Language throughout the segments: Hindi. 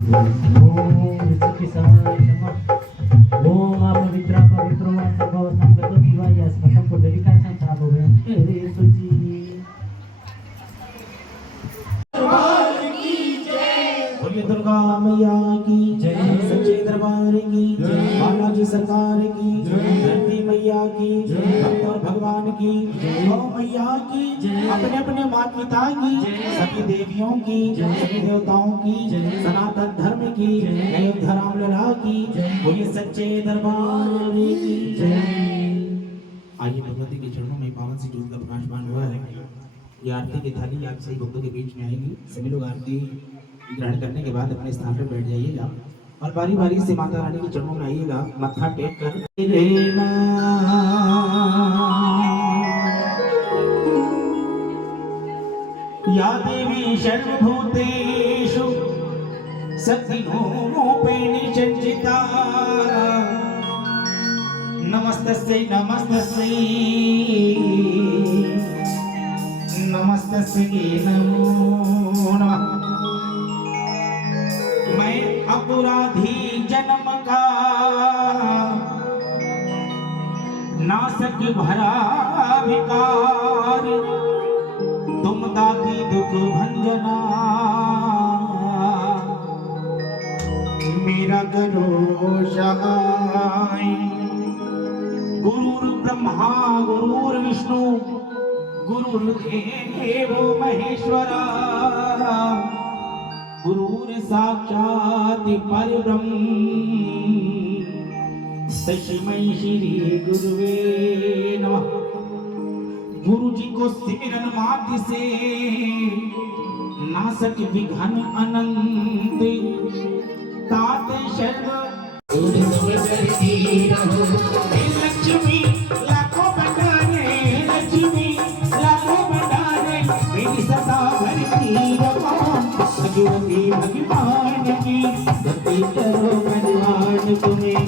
ओम ऋषिकेशाय नमः। ओम अपवित्र पवित्र सर्व संगत दिवाय स्मृतं पुंडरीका संसाभवेन तेरे सुचि। बोलिए दुर्गा मैया की जय, सच्चे दरबार की जय, बालाजी सरकार की जय, धरती मैया की जय, भक्त और भगवान की जय, गौ मैया की जय, अपने अपने माता पिता की सभी देवियों की सभी देवताओं की सनातन धर्म की अयोध्या रामलला की बोलिए सच्चे दरबार की जय। आइए भगवती के चरणों में पावन सी ज्योत का प्रकाशमान हुआ है। ये आरती की थाली आप सही भक्तों के बीच में आएगी। सभी लोग आरती ग्रहण करने के बाद अपने स्थान पर बैठ जाइएगा और बारी बारी से माता रानी के चरणों में आइएगा, मत्था टेक कर। या देवी सर्वभूतेषु शक्तिरूपेण संचिता नमस्तस्यै नमस्तस्यै नमस्तस्यै नमो नमः। मैं अपराधी जन्म का नासक भरा विकार, तुम दाती दुख भंजना मेरा करो सहाय। गुरुर् ब्रह्मा गुरुर्विष्णु गुरुर्देव महेश्वरा, गुरुर् साक्षात् परब्रह्म तस्मै श्री गुरुवे नमः। गुरु जी को सिमरन मात्र से नासक विघ्न अनंत, तात शर्व लक्ष्मी लाखों बटाने, लक्ष्मी लाखों बटाने मेरी सदा भरती रमान। भगवती भगवान की भक्ति करो भगवान तुम्हें।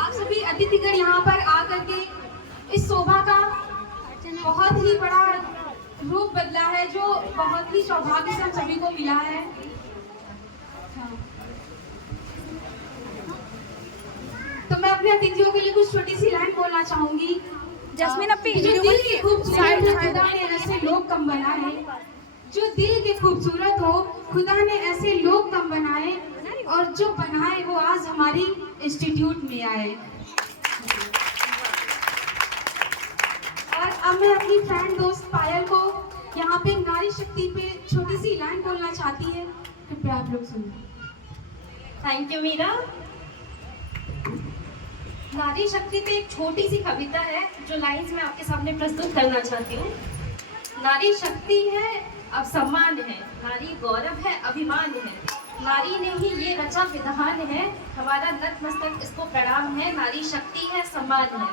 आप सभी अतिथिगण यहाँ पर आकर के इस शोभा का बहुत ही बड़ा रूप बदला है, जो बहुत ही सौभाग्य से हम सभी को मिला है। तो मैं अपने अतिथियों के लिए कुछ छोटी सी लाइन बोलना चाहूंगी। जैस्मिन अपी जो दिल के खूबसूरत हो खुदा ने ऐसे लोग कम बनाए, जो दिल के खूबसूरत हो खुदा ने ऐसे लोग कम बनाए, और जो बनाए वो आज हमारी इंस्टीट्यूट में आए। और अब मैं अपनी फ्रेंड दोस्त पायल को यहाँ पे नारी शक्ति पे छोटी सी लाइन बोलना चाहती है, कृपया आप लोग सुनिए। Thank you Meera. नारी शक्ति पे एक छोटी सी कविता है जो लाइंस में आपके सामने प्रस्तुत करना चाहती हूँ। नारी शक्ति है, अब सम्मान है, नारी गौरव है, अभिमान है, नारी ने ही ये रचा विधान है, हमारा नतमस्तक इसको प्रणाम है। नारी शक्ति है, सम्मान है,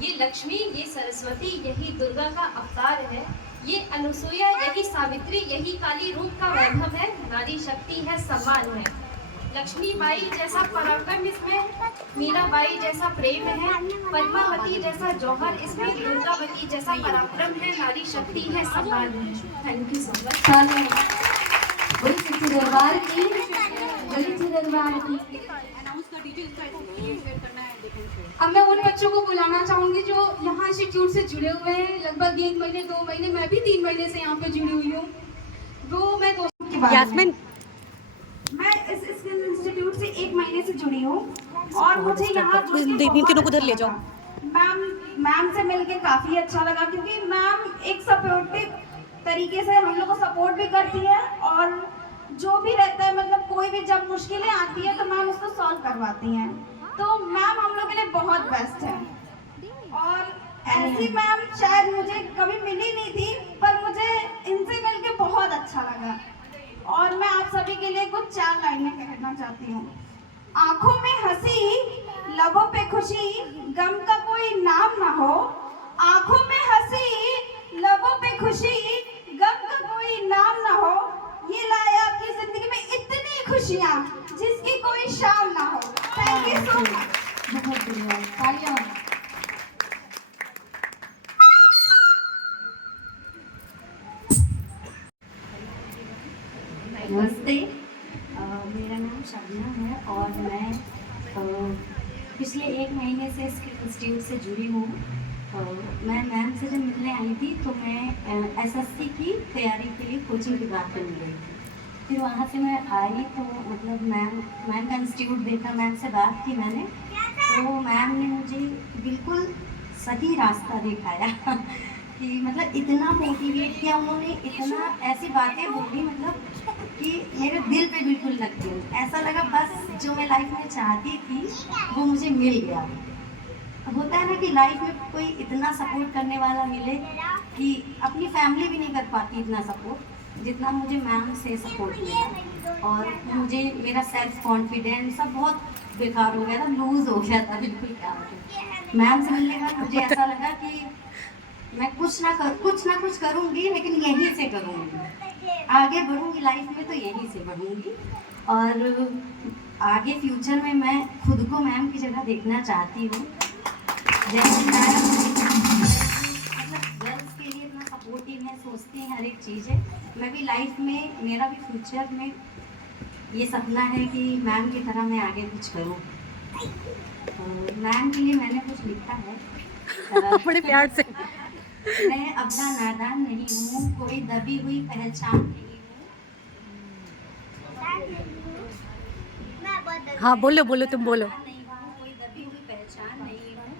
ये लक्ष्मी, ये सरस्वती, यही दुर्गा का अवतार है, ये अनुसुईया, यही सावित्री, यही काली रूप का वैभव है। नारी शक्ति है, सम्मान है, लक्ष्मी बाई जैसा पराक्रम इसमें, मीराबाई जैसा प्रेम है, पद्मावती जैसा जौहर इसमें, दुर्गावती जैसा पराक्रम है। नारी शक्ति है, सम्मान है। Thank you so much. बड़ी सच्ची दरबार की, बड़ी सच्ची दरबार की। अब मैं उन बच्चों को बुलाना चाहूंगी जो यहाँ इंस्टीट्यूट से जुड़े हुए हैं, लगभग 1 महीने 2 महीने, मैं भी 3 महीने से यहाँ पे जुड़ी हुई हूँ। वो मैं दोस्तों की बात यास्मीन, मैं इस इंस्टीट्यूट से 1 महीने से जुड़ी हूँ और मुझे यहाँ तीनों को उधर ले जाओ। मैम से मिलके काफी अच्छा लगा, क्योंकि मैम एक सपोर्टिव तरीके से हम लोग को सपोर्ट भी करती है और जो भी रहता है, मतलब कोई भी जब मुश्किलें आती है तो मैम उसको सॉल्व करवाती हैं। तो मैम हम लोग के लिए बहुत बेस्ट है और ऐसी मैम शायद मुझे कभी मिली नहीं थी, पर मुझे इनसे मिलके बहुत अच्छा लगा। और मैं आप सभी के लिए कुछ 4 लाइनें कहना चाहती हूँ। आंखों में हंसी, लबों पे खुशी, गम का कोई नाम ना हो। आंखों में हंसी, लबों पे खुशी, गम का कोई नाम ना हो। ये लाए आपकी जिंदगी में इतनी खुशियाँ जिसकी कोई शाम ना हो। Thank you so much. बहुत बढ़िया, तालियां। नमस्ते, मेरा नाम शबना है और मैं पिछले 1 महीने से इस इंस्टीट्यूट से जुड़ी हूँ। मैं मैम से जब मिलने आई थी तो मैं एसएससी की तैयारी के लिए कोचिंग की बात करने गई थी। फिर वहाँ से मैं आई तो मतलब मैम का इंस्टीट्यूट देखा, मैम से बात की मैंने, तो मैम ने मुझे बिल्कुल सही रास्ता दिखाया कि मतलब इतना मोटिवेट किया उन्होंने, इतना ऐसी बातें बोली मतलब कि मेरे दिल पे बिल्कुल लग गई। ऐसा लगा बस जो मैं लाइफ में चाहती थी वो मुझे मिल गया। होता है ना कि लाइफ में कोई इतना सपोर्ट करने वाला मिले कि अपनी फैमिली भी नहीं कर पाती इतना सपोर्ट जितना मुझे मैम से सपोर्ट मिला। और मुझे मेरा सेल्फ कॉन्फिडेंस सब बहुत बेकार हो गया था, लूज़ हो गया था बिल्कुल। क्या मैम से मिलने के बाद मुझे ऐसा लगा कि मैं कुछ ना कुछ करूँगी, लेकिन यहीं से करूँगी, आगे बढ़ूँगी लाइफ में तो यहीं से बढ़ूँगी। और आगे फ्यूचर में मैं खुद को मैम की जगह देखना चाहती हूँ। जैसे मैम मतलब गर्ल्स के लिए इतना सपोर्टिव है, सोचती हैं हर एक चीज़ है। मैं भी लाइफ में, मेरा भी फ्यूचर में ये सपना है कि मैम की तरह मैं आगे कुछ करूँ। मैम के लिए मैंने कुछ लिखा है बड़े प्यार से। मैं अबला नादान नहीं हूँ, कोई दबी हुई पहचान नहीं हूँ। हाँ बोलो बोलो, तुम बोलो। नहीं हूँ, कोई दबी हुई पहचान नहीं हूँ।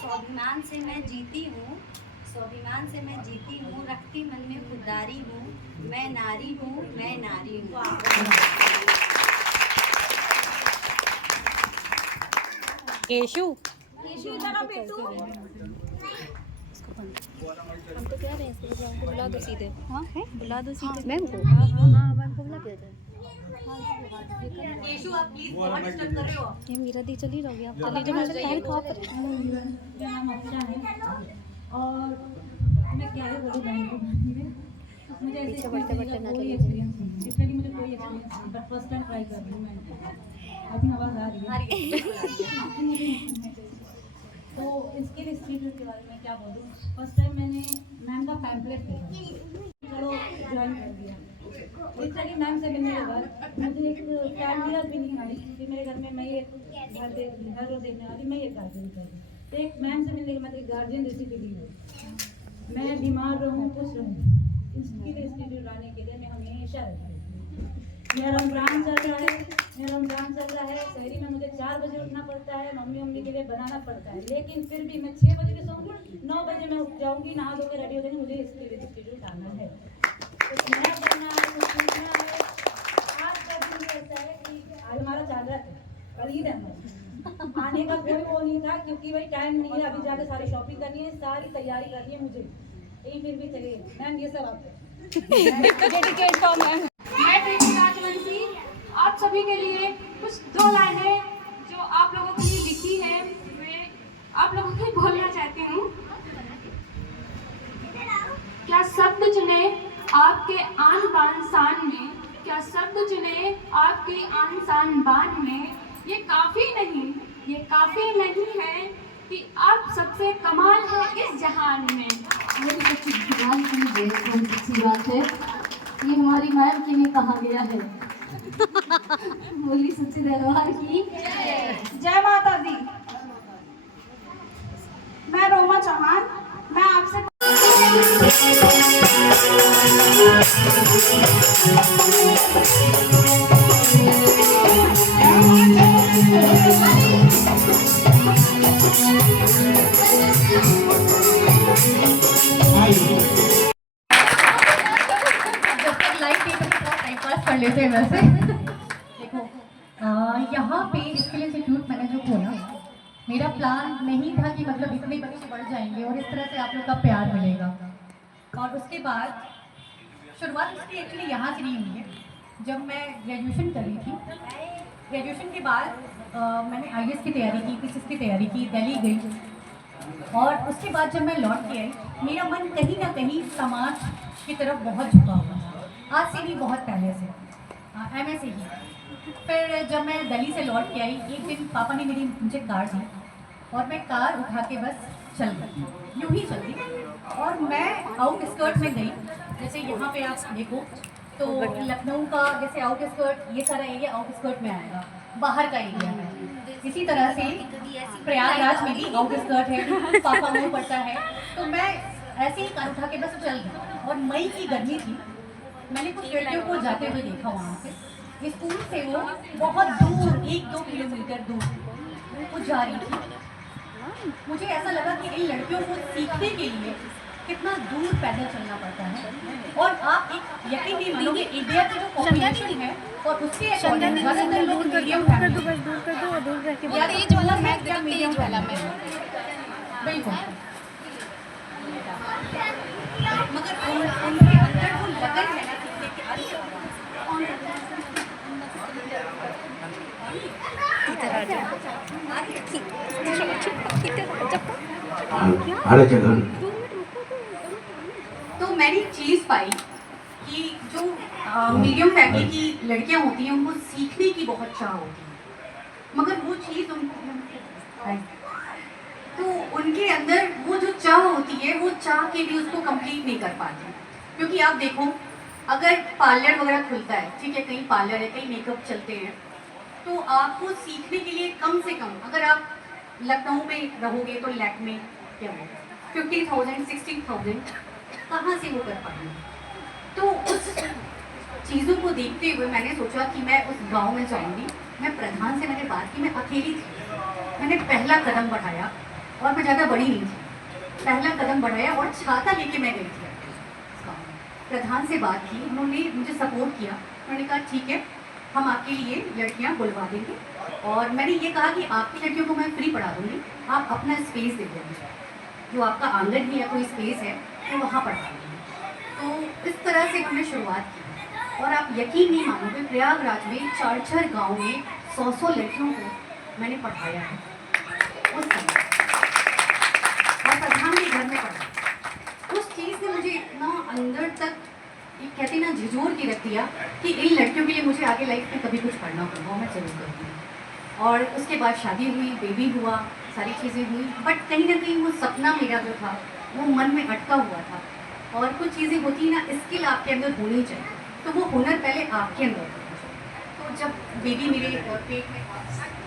स्वाभिमान से मैं जीती हूँ, स्वाभिमान से मैं जीती हूँ, रखती मन में खुददारी हूँ। मैं नारी हूँ, मैं नारी हूँ। केशु, हम तो कह रहे हैं इसको हमको बुला दो सीधे। हाँ है, बुला दो सीधे मैम को। हाँ मैम को बुला दो। ये मेरा दी चली रहोगी आप, चली जाओ। पहले कहाँ पर मेरा नाम अक्षा है और मैं क्या है बोलूँ बहन को, मुझे ऐसे पीछे बढ़ते बढ़ते ना कोई चले एक्सपीरियंस नहीं, लिटरली मुझे कोई एक्सपीरियंस नहीं, बट फर्स्ट टाइम ट्राई कर रही हूँ मैं। अभी आवाज़ आ रही है तो इसके लिए इंस्टीट्यूट के बारे में क्या बोलूँ। फर्स्ट टाइम मैंने मैम का पैम्पलेट देखा, चलो ज्वाइन कर दिया। लिटरली मैम से मिलने के बाद मुझे एक फैमिली भी नहीं आई कि मेरे घर में मैं ये घर देखने वाली, मैं ये गार्जियन कर रही। तो एक मैम से मिलने के बाद एक गार्जियन जैसी फीलिंग हुई। मैं बीमार रहूँ, खुश रहूँ, इसके लिए इंस्टीट्यूट आने के लिए मैं हमेशा रहती हूँ। मेरा रमजान चल रहा है, शहरी में मुझे 4 बजे उठना पड़ता है, मम्मी के लिए बनाना पड़ता है, लेकिन फिर भी मैं 6 बजे भी सोऊंगी, 9 बजे मैं उठ जाऊंगी, नहा धो के रेडी हो जाऊंगी, मुझे इसके लिए इंस्टीट्यूट आना है, कुछ नया करना है, कुछ सीखना है। आज का दिन ऐसा है कि आज हमारा चादर है, कल ईद है, आने का कोई वो नहीं था, क्योंकि भाई टाइम नहीं है, अभी जाके सारी शॉपिंग करनी है, सारी तैयारी करनी है मुझे, लेकिन फिर भी चलिए मैम ये सब आपको डेडिकेट फॉर मैम। मैं प्रीति राजवंशी आप सभी के लिए कुछ 2 लाइनें जो आप लोगों के लिए लिखी है वे आप लोगों को बोलना चाहती हूँ। क्या शब्द चुने आपके आन बान शान में, क्या शब्द चुने आपके आन शान बान में, ये काफी नहीं, ये काफी नहीं है कि आप सबसे कमाल है इस जहान में। मेरी सच्ची जुबान की बेहद सच्ची बात है, ये हमारी मैम के लिए कहा गया है। बोली सच्ची दरबार की जय माता दी। मैं रोमा चौहान, मैं आपसे कर लेते हैं वैसे। देखो यहाँ पे स्किल इंस्टीट्यूट मैंने जो खोला, मेरा प्लान नहीं था कि मतलब इतने बच्चे बढ़ जाएंगे और इस तरह से आप लोग का प्यार मिलेगा। और उसके बाद शुरुआत इसकी एक्चुअली यहाँ से नहीं हुई है। जब मैं ग्रेजुएशन कर रही थी, ग्रेजुएशन के बाद मैंने IAS की तैयारी की, PCS की तैयारी की, दिल्ली गई। और उसके बाद जब मैं लौट के आई, मेरा मन कहीं ना कहीं समाज की तरफ बहुत झुका हुआ था, आज से नहीं बहुत पहले से, MA से ही। फिर जब मैं दिल्ली से लौट के आई, एक दिन पापा ने मुझे कार दी और मैं कार उठा के बस चल गई, यूँ ही चल गई। और मैं आउट स्कर्ट में गई, जैसे यहाँ पे आप देखो तो लखनऊ का जैसे आउट स्कर्ट, ये सारा एरिया आउट स्कर्ट में आएगा, बाहर का एरिया है। इसी तरह से प्रयागराज में भी आउट स्कर्ट है, पापा मोड़ पड़ता है। तो मैं ऐसे ही कार उठा के बस चल गई। और मई की गर्मी थी, मैंने कुछ लड़कियों को जाते हुए देखा वहाँ से, स्कूल से वो बहुत दूर 1-2 किलोमीटर दूर वो जा रही थी। मुझे ऐसा लगा कि इन लड़कियों को सीखने के लिए कितना दूर पैदल चलना पड़ता है। और आप एक यकीन नहीं मानोगे, इंडिया की जो पॉपुलेशन है और उसके अकॉर्डिंग ज़्यादातर लोग मीडियम फैमिली, या तेज वाला मैं क्या मीडियम वाला मैं, बिल्कुल। मगर उनके अंदर वो लगन है ना सीखने की। तो मैंने एक चीज़ पाई कि जो मीडियम फैमिली की लड़कियां होती हैं उनको सीखने की बहुत चाह होती है, मगर वो चीज़ तो उनके अंदर वो जो चाह होती है, वो चाह के भी उसको कंप्लीट नहीं कर पाती। क्योंकि आप देखो, अगर पार्लर वगैरह खुलता है, ठीक है, कहीं पार्लर है, कहीं मेकअप चलते हैं, तो आपको सीखने के लिए कम से कम, अगर आप लखनऊ में रहोगे तो लैक में क्या है 50,000 60,000 कहाँ से वो कर पाएंगे। तो उस चीज़ों को देखते हुए मैंने सोचा कि मैं उस गांव में जाऊंगी। मैं प्रधान से मैंने बात की, मैं अकेली थी, मैंने पहला कदम बढ़ाया और मैं ज़्यादा बड़ी नहीं थी, पहला कदम बढ़ाया और छाता लेके मैं गई थी। प्रधान से बात की, उन्होंने मुझे सपोर्ट किया, उन्होंने कहा ठीक है हम आपके लिए लड़कियां बुलवा देंगे। और मैंने ये कहा कि आपकी लड़कियों को मैं फ्री पढ़ा दूँगी, आप अपना स्पेस दे दें मुझे, जो आपका आंगन है या कोई स्पेस है तो वहाँ पढ़ा दूँगी। तो इस तरह से हमने शुरुआत की। और आप यकीन नहीं मानोगे, प्रयागराज में 4-4 गाँव में 100-100 लड़कियों को मैंने पढ़ाया है उस समय, और प्रधान के घर में पढ़ा। उस चीज़ ने मुझे इतना अंदर तक, ये कहते हैं ना, झिझोर के रख दिया कि इन लड़कियों के लिए मुझे आगे लाइफ में कभी कुछ करना होगा, मैं जरूर करूँगी। और उसके बाद शादी हुई, बेबी हुआ, सारी चीज़ें हुई, बट कहीं ना कहीं वो सपना मेरा जो था वो मन में अटका हुआ था। और कुछ चीज़ें होती हैं ना, स्किल आपके अंदर होनी चाहिए, तो वो हुनर पहले आपके अंदर होना चाहिए। तो जब बेबी मेरे पेट में था,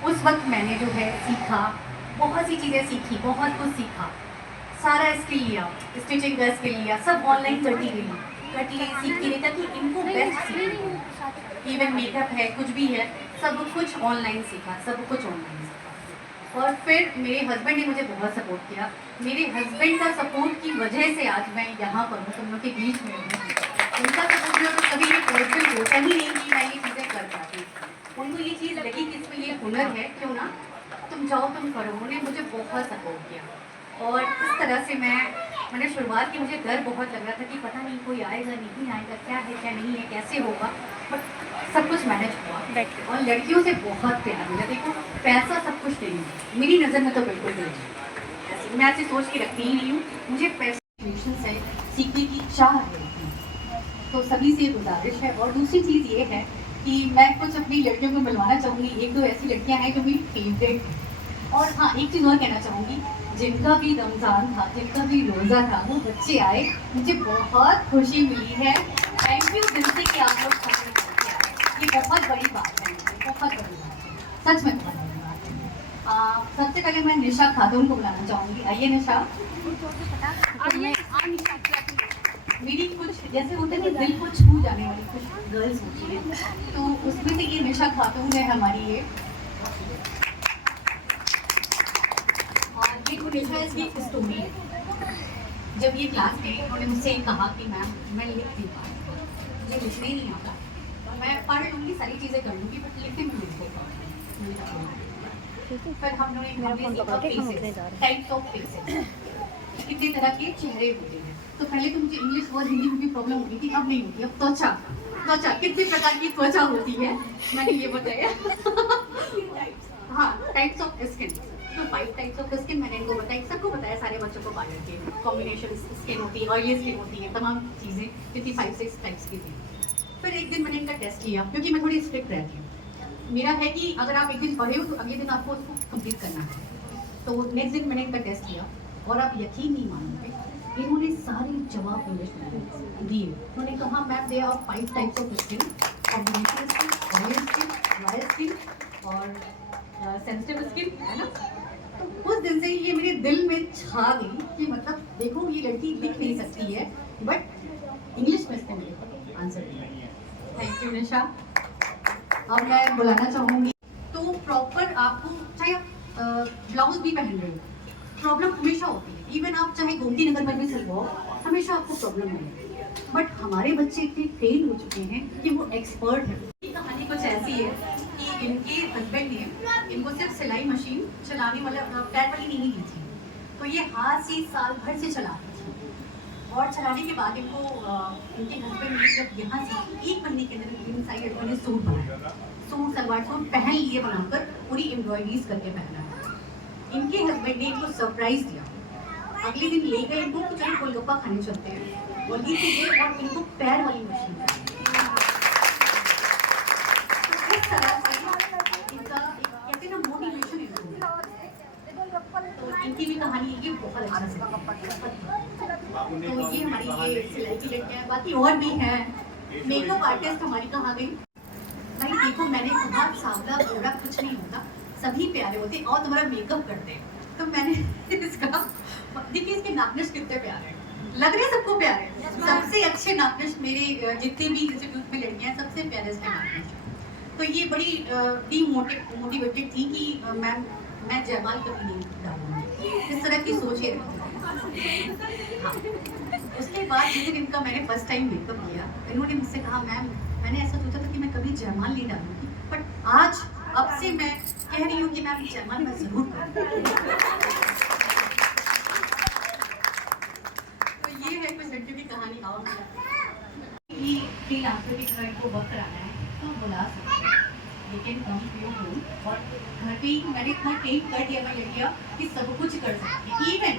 उस वक्त मैंने जो है सीखा, बहुत सी चीज़ें सीखी, बहुत कुछ सीखा, सारा स्किल लिया, स्टिचिंग का स्किल लिया, सब ऑनलाइन करती सीखती रही, ताकि इनको बेस्ट सीखी। इवन मेकअप है, कुछ भी है, सब कुछ ऑनलाइन सीखा, सब कुछ ऑनलाइन सीखा। और फिर मेरे हस्बैंड ने मुझे बहुत सपोर्ट किया। मेरे हस्बैंड का सपोर्ट की वजह से आज मैं यहाँ पर हूँ, तुम लोग के बीच में हूँ। उनका सपोर्ट में तो कभी ये पॉसिबल होता ही नहीं कि मैं ये चीज़ें कर पाती। उनको ये चीज़ लगी कि इसमें ये हुनर है, क्यों ना। तो तुम जाओ तुम करो, उन्होंने मुझे बहुत सपोर्ट किया। और इस तरह से मैंने शुरुआत की, मुझे डर बहुत लग रहा था कि पता नहीं कोई आएगा नहीं आएगा, क्या है क्या नहीं है, कैसे होगा, बट सब कुछ मैनेज हुआ। और लड़कियों से बहुत प्यार मिला। देखो पैसा सब कुछ नहीं है, मेरी नज़र में तो बिल्कुल नहीं। मैं ऐसी सोच के रखती ही नहीं हूँ, मुझे पैसे से सीखने की चाह है। तो सभी से गुजारिश है। और दूसरी चीज़ ये है कि मैं कुछ अपनी लड़कियों को मिलवाना चाहूँगी, एक दो ऐसी लड़कियाँ हैं जो मेरी फेवरेट हैं। और हाँ, एक चीज़ और कहना चाहूँगी, जिनका भी रमज़ान था, जिनका भी रोज़ा था, वो बच्चे आए, मुझे बहुत खुशी मिली है। थैंक यू दिल से कि आप लोग पसंद करते हैं। ये बहुत बड़ी बात है, बहुत बड़ी बात है, सच में बहुत बड़ी बात है। सबसे पहले मैं निशा खातून को बुलाना चाहूँगी। आइए निशा। मेरी कुछ जैसे होते हैं दिल को छू जाने वाली कुछ गर्ल्स होती हैं, तो उसमें से ये निशा खातून है हमारी। ये और ये निशा इसकी स्टोरी है। जब ये क्लास में उन्होंने मुझसे कहा कि मैम मैं लिख नहीं पा रही, मुझे लिखने ही नहीं आता, मैं पढ़ लूँगी, सारी चीज़ें कर लूँगी, बट लिखने में नहीं हो पाऊँगी। फिर हम लोग टाइप्स ऑफ फेसेस, कितने तरह के चेहरे होते हैं। तो पहले तो मुझे इंग्लिश और हिंदी में भी प्रॉब्लम होती थी, अब नहीं होती। अब त्वचा कितने प्रकार की त्वचा होती है मैंने ये बताया। हाँ, टाइप्स ऑफ स्किन, तो 5 टाइप्स ऑफ स्किन मैंने इनको बताया, सबको बताया, सारे बच्चों को पार्लर के कॉम्बिनेशन स्किन होती है, ऑयली स्किन होती है, तमाम चीज़ें कितनी 5-6 टाइप्स की थी। फिर एक दिन मैंने इनका टेस्ट किया, क्योंकि मैं थोड़ी स्ट्रिक्ट रहती हूँ। मेरा है कि अगर आप एक दिन पढ़े हो तो अगले दिन आपको उसको कंप्लीट करना है। तो नेक्स्ट दिन मैंने इनका टेस्ट किया और आप यकीन नहीं मानोगे, इन्होंने सारे जवाब इंग्लिश में दिए। उन्होंने कहा ma'am they are 5 types of skin, combination skin, oily skin, dry skin और सेंसिटिव स्किन, है ना। तो उस दिन से ये मेरे दिल में छा गई कि मतलब देखो ये लड़की लिख नहीं सकती है, बट इंग्लिश में इसको मुझे आंसर दिया। थैंक यू निशा। अब मैं बुलाना चाहूँगी, तो प्रॉपर आपको चाहे आप ब्लाउज भी पहन रहे हो, प्रॉब्लम हमेशा होती है। इवन आप चाहे गोमती नगर में भी सिलवाओ, हमेशा आपको प्रॉब्लम है। बट हमारे बच्चे इतने ट्रेन हो चुके हैं कि वो एक्सपर्ट है। ये कहानी कुछ ऐसी है कि इनके हस्बैंड ने इनको सिर्फ सिलाई मशीन चलाने वाला पैर वाली नहीं दी थी, तो ये हाथ से साल भर से चलाती थी। और चलाने के बाद इनको इनके हस्बैंड ने जब यहाँ से 1 महीने के अंदर इन साइड इन्होंने सूट बनाया, सूट सलवार सूट पहन लिए बनाकर, पूरी एम्ब्रॉयडरीज करके पहना। इनके हस्बैंड ने इनको सरप्राइज दिया, अगले दिन ले गए इनको कुछ गोलगप्पा खाने चलते हैं, बोली थी ये, और इनको पैर वाली मशीन। तो इस तरह से इनका कहते हैं ना मोटिवेशन इनको। तो इनकी भी कहानी ये बहुत अच्छा से। तो ये हमारी ये सिलाई की लड़कियाँ, बाकी और भी हैं। मेकअप आर्टिस्ट हमारी कहाँ गई भाई? देखो मैंने कहा सांवला गोरा कुछ नहीं होता, सभी प्यारे होते और तुम्हारा मेकअप करते हैं। तो मैंने इसका देखिए, इसके नाखुश कितने प्यारे हैं, लग रहे हैं सबको प्यारे। सबसे अच्छे नाखुश मेरे जितने भी इंस्टीट्यूट में लड़कियां, सबसे प्यारे इसके नाखुश। तो ये बड़ी मोटिवेटेड थी कि मैम मैं जयमाल कभी नहीं डालूंगी, इस तरह की सोच है। हाँ। उसके बाद जिस दिन इनका मैंने फर्स्ट टाइम मेकअप किया, इन्होंने मुझसे कहा मैम मैंने ऐसा सोचा था कि मैं कभी जयमाल नहीं डालूंगी, बट आज अब से मैं कह रही हूँ कि मैम जयमाल मैं जरूर करूँगी। तो ये है कुछ लड़कियों की कहानी। और ये फ्रीलांसर की तरह इनको वक्त आना है तो बुला सकते हैं, लेकिन कम क्यों और घर पे ही मैंने इतना टेक कर दिया मैं लड़कियाँ कि सब कुछ कर सकती है। Even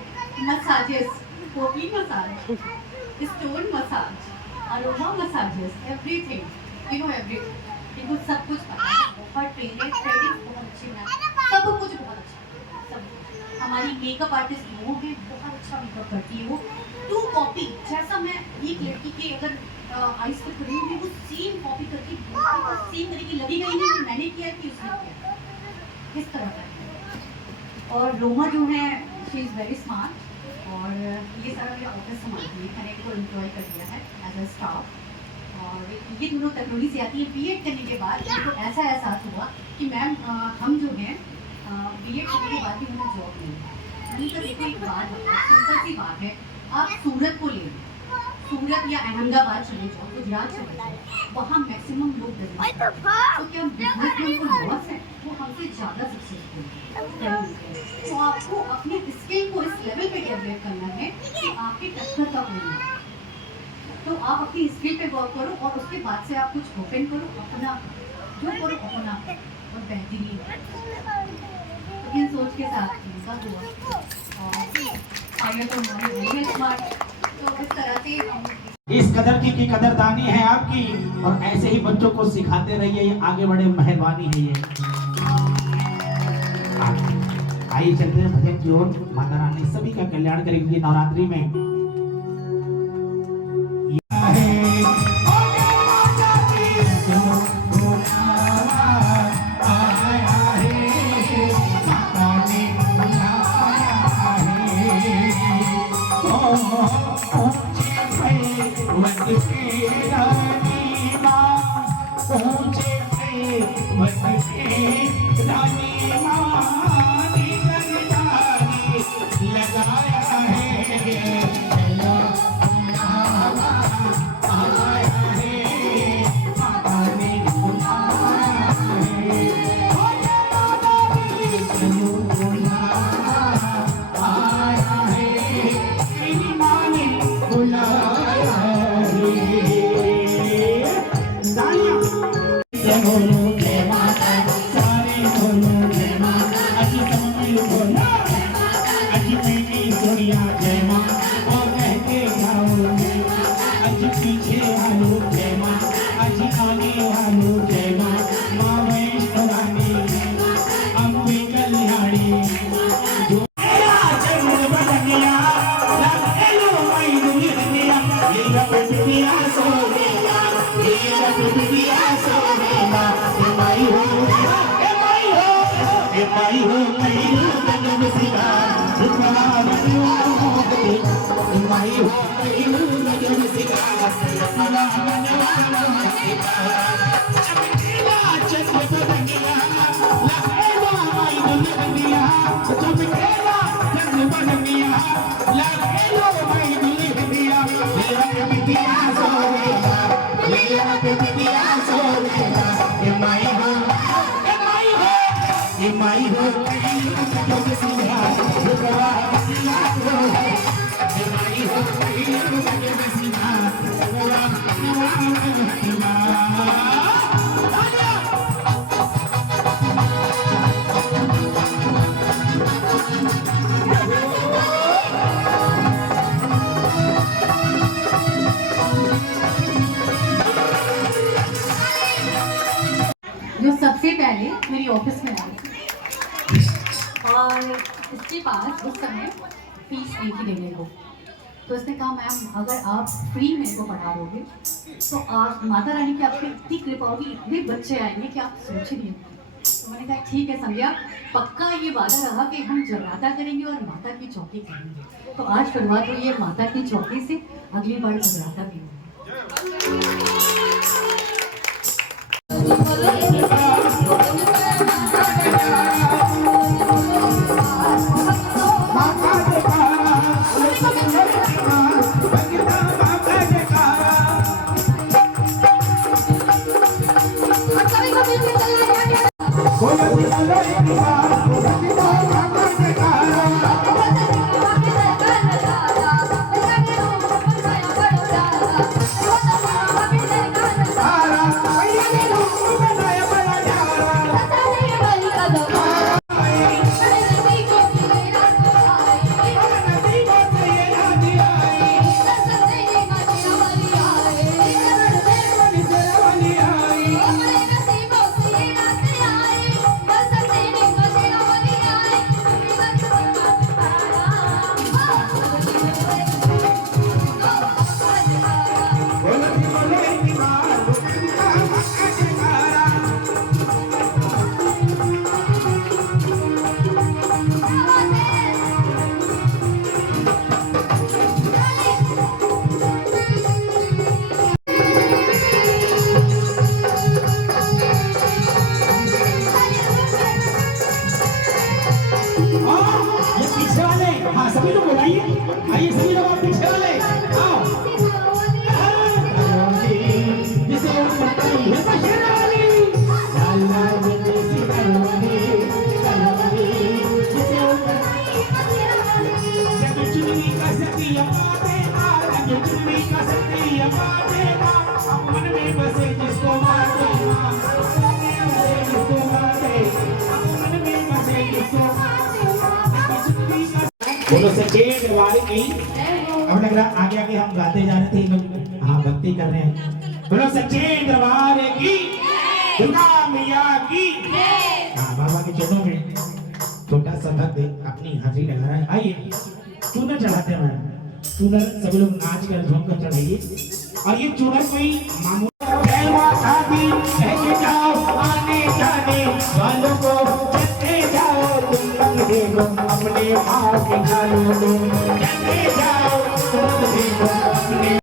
massages, Popli massage, stone massage, aroma massages, everything, you know everything, इनको सब कुछ पता है। बहुत ट्रेनिंग बहुत अच्छी है, सब कुछ बहुत अच्छा। सब हमारी मेकअप आर्टिस्ट वो है, बहुत अच्छा मेकअप करती है वो। 2 कॉपी जैसा मैं एक लड़की के अगर आइस पर करी हुई, वो सेम कॉपी करके सेम तरह की लगेगा ही नहीं कि मैंने किया कि उसने किया, इस तरह का। और रोमा जो है शी इज़ वेरी स्मार्ट, और ये सारा मेरा ऑफिस संभालती है, मैंने इनको एम्प्लॉय कर दिया है एज अ स्टाफ। और ये दोनों तकनीकी से आती है। बीएड करने के बाद इनको ऐसा एहसास हुआ कि मैम हम जो हैं बीएड करने के बाद भी हमें जॉब नहीं है। मैंने कहा देखो एक बात है, सिंपल सी बात है, आप सूरत को ले लो, सूरत या अहमदाबाद चले जाओ, गुजरात चले जाओ, वहाँ मैक्सिमम लोग बिजनेस, तो क्या बिजनेसमैन को लॉस है? वो हमसे ज़्यादा सक्सेसफुल है। तो आपको अपनी स्किल को इस लेवल पे डेवलप करना है कि आपकी टक्कर का होना है। तो आप अपनी स्किल पे वर्क करो और उसके बाद से आप कुछ ओपन करो, अपना जो करो अपना और बेहतरीन। तो इन सोच के साथ इनका हुआ और आगे तो हमारे वेरी स्मार्ट। तो इस तरह से हम इस कदर की कदरदानी है आपकी, और ऐसे ही बच्चों को सिखाते रहिए, ये आगे बढ़े, मेहरबानी है ये। आइए चलते हैं भजन की ओर। माता रानी सभी का कल्याण करेंगी नवरात्रि में। जो सबसे पहले मेरी ऑफिस में आई और इसके पास उस समय फीस नहीं थी देने को। तो इसने कहा मैम अगर आप फ्री मेरे को पढ़ा दोगे तो आप माता रानी की आपकी इतनी कृपा होगी, इतने बच्चे आएंगे कि आप सोच ही नहीं। तो मैंने कहा ठीक है संध्या, पक्का ये वादा रहा कि हम जगराता करेंगे और माता की चौकी करेंगे। तो आज शुरुआत हुई है माता की चौकी से, अगली बार जगराता भी होगा। बोलो सच्चे दरबार की। अब लग रहा आगे आगे हम गाते जा रहे थे, लोग हाँ भक्ति कर रहे हैं। बोलो सच्चे दरबार की, दुर्गा मैया की। हाँ बाबा के चरणों में छोटा सा भक्त अपनी हाजिरी लगा रहा है। आइए चूनर चढ़ाते हैं, चूनर सभी लोग नाच कर झूम कर चढ़ाइए। और ये चूनर कोई मामूली जय माता दी कहके जाओ, आने जाने वालों को कहते जाओ, तुम रंग देखो अपने भाव के जानो, कहते जाओ तुम रंग देखो अपने